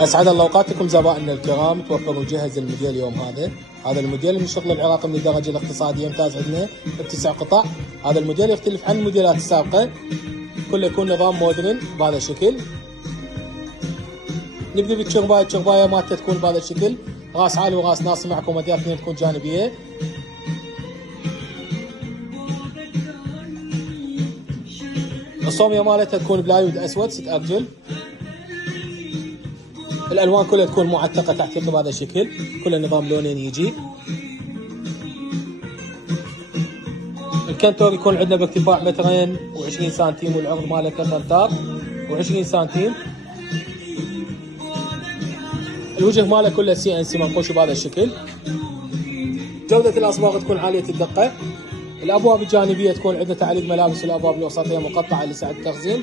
اسعد الله اوقاتكم زبائننا الكرام. توفر وجهز الموديل اليوم هذا الموديل من شغل العراق من الدرجه الاقتصاديه ممتاز عندنا بتسع قطع. هذا الموديل يختلف عن الموديلات السابقه، كله يكون نظام مودرن بهذا الشكل. نبدا بالشربايه، الشربايه مالته تكون بهذا الشكل، راس عالي وراس ناصي مع كوموديات اثنين تكون جانبيه. الصوميه مالتها تكون بلايود اسود 6 ارجل. الالوان كلها تكون معتقه تحت بهذا الشكل، كل نظام لونين يجي. الكنتور يكون عندنا بارتفاع 2.20 سنتيم والعرض ماله 3 امتار و20 سنتيم. الوجه ماله كله سي ان سي منقوش بهذا الشكل. جودة الاصباغ تكون عالية الدقة. الابواب الجانبية تكون عندنا تعليق ملابس، الابواب الوسطية مقطعة لسعة التخزين.